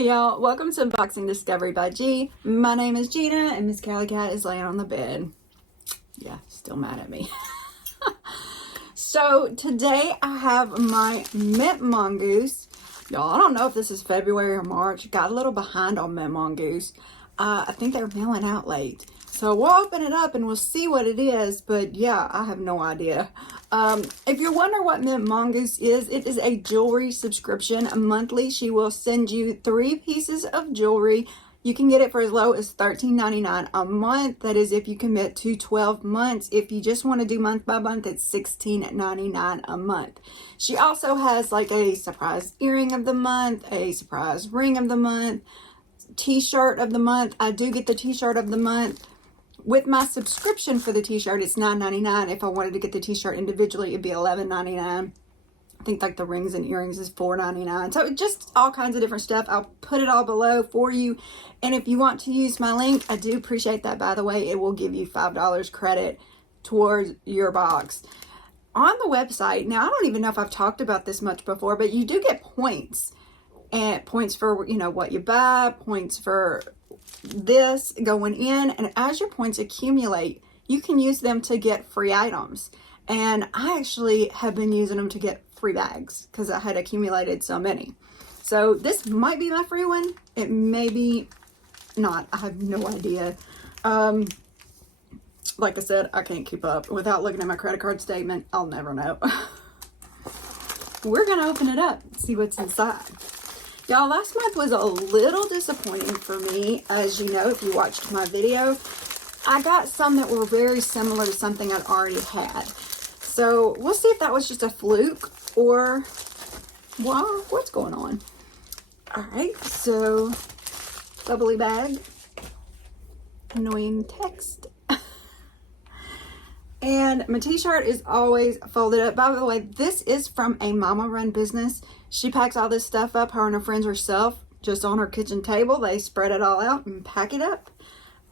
Hey y'all, welcome to Unboxing Discovery by G. My name is Gina and Miss Cali Cat is laying on the bed. Yeah, still mad at me. So today I have my mintMONGOOSE. Y'all, I don't know if this is February or March. Got a little behind on mintMONGOOSE. I think they're mailing out late. So we'll open it up and we'll see what it is. But yeah, I have no idea. If you're wondering what mintMONGOOSE is, it is a jewelry subscription. Monthly, she will send you 3 pieces of jewelry. You can get it for as low as $13.99 a month. That is if you commit to 12 months. If you just want to do month by month, it's $16.99 a month. She also has like a surprise earring of the month, a surprise ring of the month, t-shirt of the month. I do get the t-shirt of the month. With my subscription for the t-shirt, it's $9.99. If I wanted to get the t-shirt individually, it'd be $11.99. I think like the rings and earrings is $4.99. So just all kinds of different stuff. I'll put it all below for you. And if you want to use my link, I do appreciate that, by the way. It will give you $5 credit towards your box. On the website, now I don't even know if I've talked about this much before, but you do get points. And points for, you know, what you buy, points for this going in, and as your points accumulate, you can use them to get free items. And I actually have been using them to get free bags because I had accumulated so many. So this might be my free one. It may be not. I have no idea. Like I said, I can't keep up. Without looking at my credit card statement, I'll never know. We're gonna open it up, see what's inside. Y'all, last month was a little disappointing for me. As you know, if you watched my video, I got some that were very similar to something I'd already had. So we'll see if that was just a fluke or, well, what's going on. All right, so bubbly bag, annoying text. And my t-shirt is always folded up. By the way, this is from a mamarunbusiness. She packs all this stuff up, her and her friends herself, just on her kitchen table. They spread it all out and pack it up.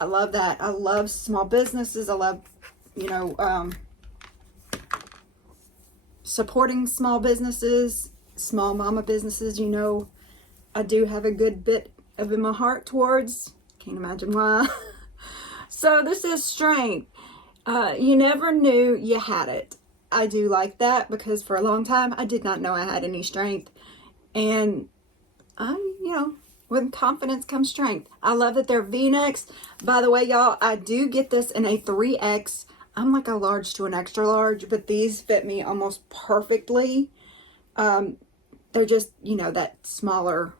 I love that. I love small businesses. I love, you know, supporting small businesses, small mama businesses. You know, I do have a good bit of in my heart towards. Can't imagine why. So this is strength. You never knew you had it. I do like that because for a long time I did not know I had any strength. And you know, with confidence comes strength. I love that they're V-necks. By the way, y'all, I do get this in a 3X. I'm like a large to an extra large, but these fit me almost perfectly. They're just, you know, that smaller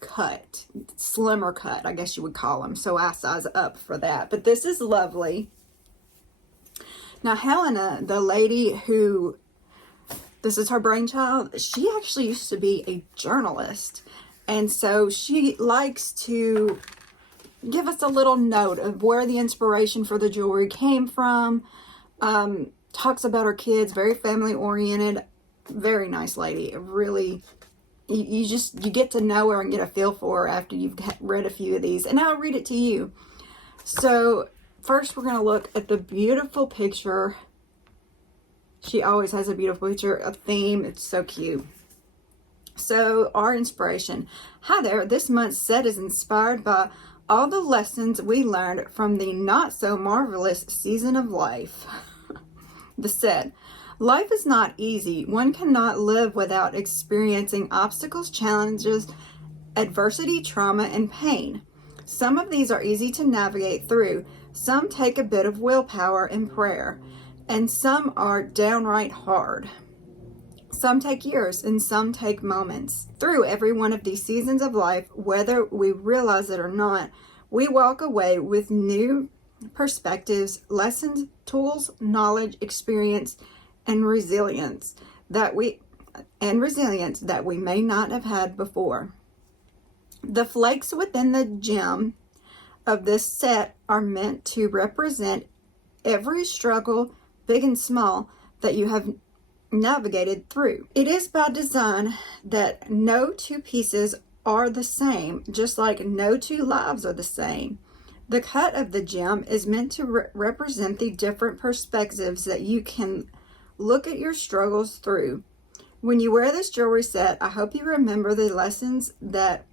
cut, slimmer cut, I guess you would call them. So I size up for that. But this is lovely. Now, Helena, the lady who, this is her brainchild, she actually used to be a journalist. And so she likes to give us a little note of where the inspiration for the jewelry came from. Talks about her kids, very family oriented, very nice lady. Really, you get to know her and get a feel for her after you've read a few of these. And I'll read it to you. So first, we're going to look at the beautiful picture. She always has a beautiful picture, a theme. It's so cute. So, our inspiration. Hi there. This month's set is inspired by all the lessons we learned from the not-so-marvelous season of life. The set. Life is not easy. One cannot live without experiencing obstacles, challenges, adversity, trauma, and pain. Some of these are easy to navigate through. Some take a bit of willpower and prayer, and some are downright hard. Some take years, and some take moments. Through every one of these seasons of life, whether we realize it or not, we walk away with new perspectives, lessons, tools, knowledge, experience, and resilience that we may not have had before. The flakes within the gem of this set are meant to represent every struggle, big and small, that you have navigated through. It is by design that no two pieces are the same, just like no two lives are the same. The cut of the gem is meant to represent the different perspectives that you can look at your struggles through. When you wear this jewelry set, I hope you remember the lessons that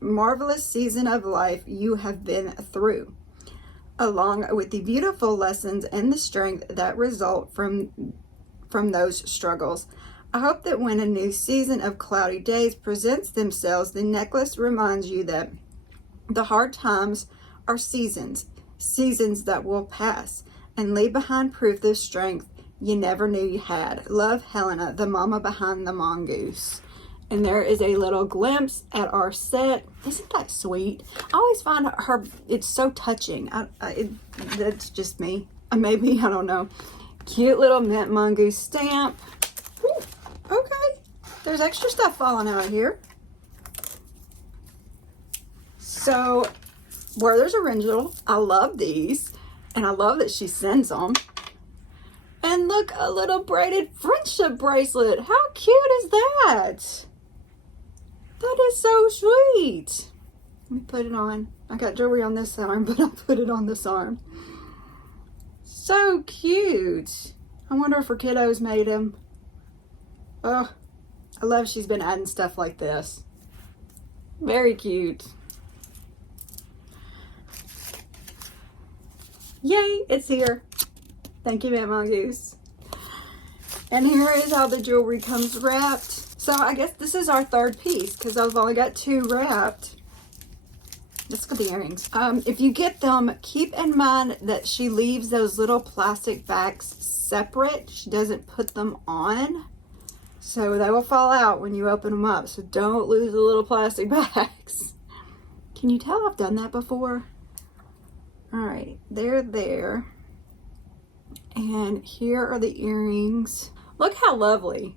marvelous season of life you have been through, along with the beautiful lessons and the strength that result from those struggles. I hope that when a new season of cloudy days presents themselves, the necklace reminds you that the hard times are seasons that will pass and leave behind proof of strength you never knew you had. Love, Helena, the mama behind the mongoose. And there is a little glimpse at our set. Isn't that sweet? I always find her, it's so touching. That's just me. Maybe, I don't know. Cute little mint mongoose stamp. Ooh, okay. There's extra stuff falling out of here. So, Werther's original. I love these. And I love that she sends them. And look, a little braided friendship bracelet. How cute is that? That is so sweet. Let me put it on. I got jewelry on this arm, but I'll put it on this arm. So cute. I wonder if her kiddos made him. Oh, I love she's been adding stuff like this. Very cute. Yay, it's here. Thank you, mintMONGOOSE. And here is how the jewelry comes wrapped. So I guess this is our third piece because I've only got 2 wrapped. Let's look at the earrings. If you get them, keep in mind that she leaves those little plastic bags separate. She doesn't put them on. So they will fall out when you open them up. So don't lose the little plastic bags. Can you tell I've done that before? All right, they're there. And here are the earrings. Look how lovely.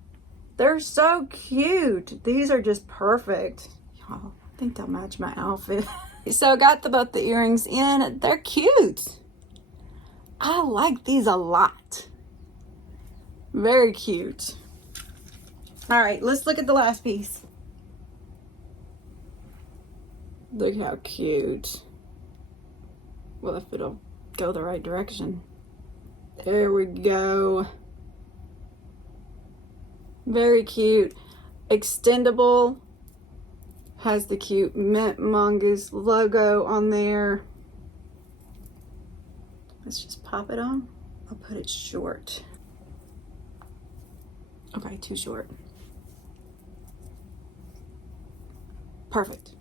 They're so cute. These are just perfect. Y'all, I think they'll match my outfit. So I got both the earrings in. They're cute. I like these a lot. Very cute. All right, let's look at the last piece. Look how cute. Well, if it'll go the right direction. There we go. Very cute. Extendable. Has the cute mintMONGOOSE logo on there. Let's just pop it on. I'll put it short. Okay, too short. Perfect.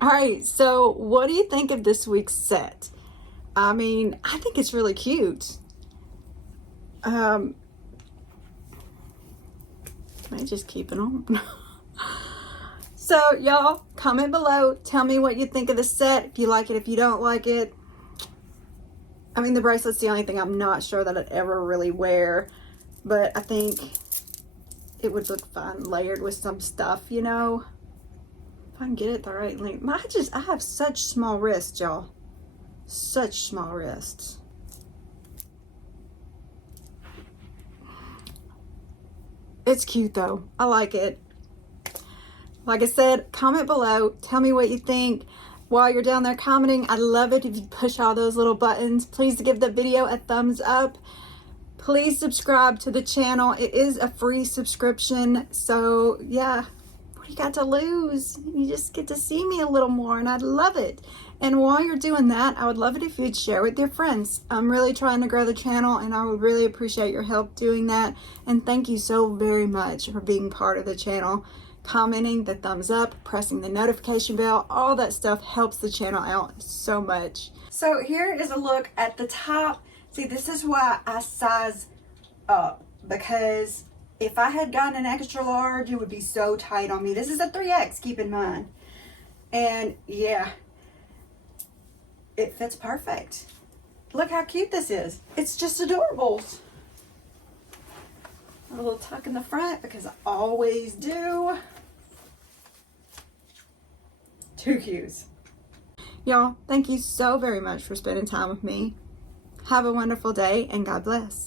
All right, so what do you think of this week's set? I mean, I think it's really cute. I just keep it on. So y'all, comment below. Tell me what you think of the set. If you like it, if you don't like it. I mean, the bracelet's the only thing I'm not sure that I'd ever really wear. But I think it would look fun layered with some stuff, you know. If I can get it the right length. I have such small wrists, y'all. Such small wrists. It's cute though. I like it. Like I said, comment below. Tell me what you think. While you're down there commenting, I'd love it if you push all those little buttons. Please give the video a thumbs up. Please subscribe to the channel. It is a free subscription. So yeah, what do you got to lose? You just get to see me a little more and I'd love it. And while you're doing that, I would love it if you'd share with your friends. I'm really trying to grow the channel and I would really appreciate your help doing that. And thank you so very much for being part of the channel. Commenting, the thumbs up, pressing the notification bell, all that stuff helps the channel out so much. So here is a look at the top. See, this is why I size up, because if I had gotten an extra large, it would be so tight on me. This is a 3X, keep in mind. And yeah, it fits perfect. Look how cute this is. It's just adorable. A little tuck in the front because I always do. Too cute. Y'all, thank you so very much for spending time with me. Have a wonderful day and God bless.